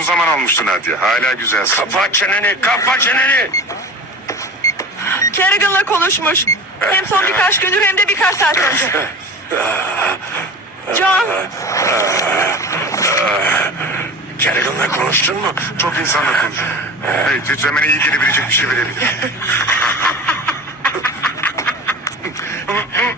Uzun zaman olmuştu Nadia. Hala güzelsin. Kapa çeneni, kapa çeneni. Kerrigan'la konuşmuş. Hem son birkaç gündür hem de birkaç saat önce. Can, Kerrigan'la konuştun mu? Çok insanla konuşuyor. Hey, titremene iyi gelebilecek bir şey verebilir.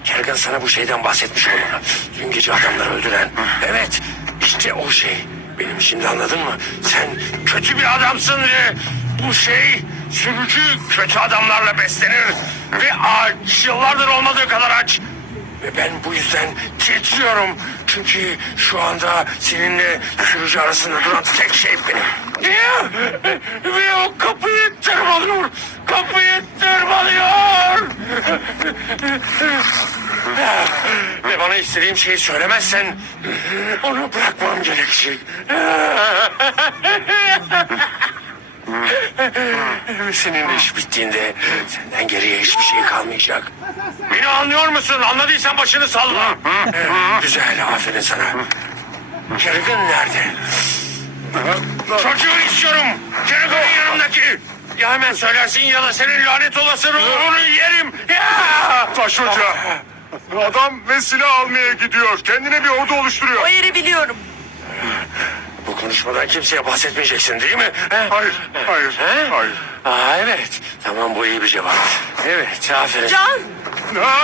Kerrigan sana bu şeyden bahsetmiş olmalı. Dün gece adamları öldüren. Evet, işte o şey. Benim şimdi anladın mı? Sen kötü bir adamsın ve bu şey sürücü kötü adamlarla beslenir. Ve aç, yıllardır olmadığı kadar aç. Ve ben bu yüzden titriyorum. Çünkü şu anda seninle sürücü arasında duran tek şey benim. Ve o kapıyı tırmalıyor. Kapıyı tırmalıyor. Ve bana istediğim şeyi söylemezsen onu bırakmam gerekecek. Senin iş bittiğinde senden geriye hiçbir şey kalmayacak. Beni anlıyor musun? Anladıysan başını salla. Güzel, aferin sana. Kerrigan nerede? Çocuğu istiyorum. Kerrigan'ın yanındaki. Ya hemen söylersin ya da senin lanet olasın onu yerim. Ya! Taş hoca. Adam ve silah almaya gidiyor. Kendine bir ordu oluşturuyor. o yeri biliyorum. Bu konuşmadan kimseye bahsetmeyeceksin değil mi? He? Hayır, hayır, He? hayır. Aa, evet. Tamam bu iyi bir cevap. Evet aferin. Can, Aa!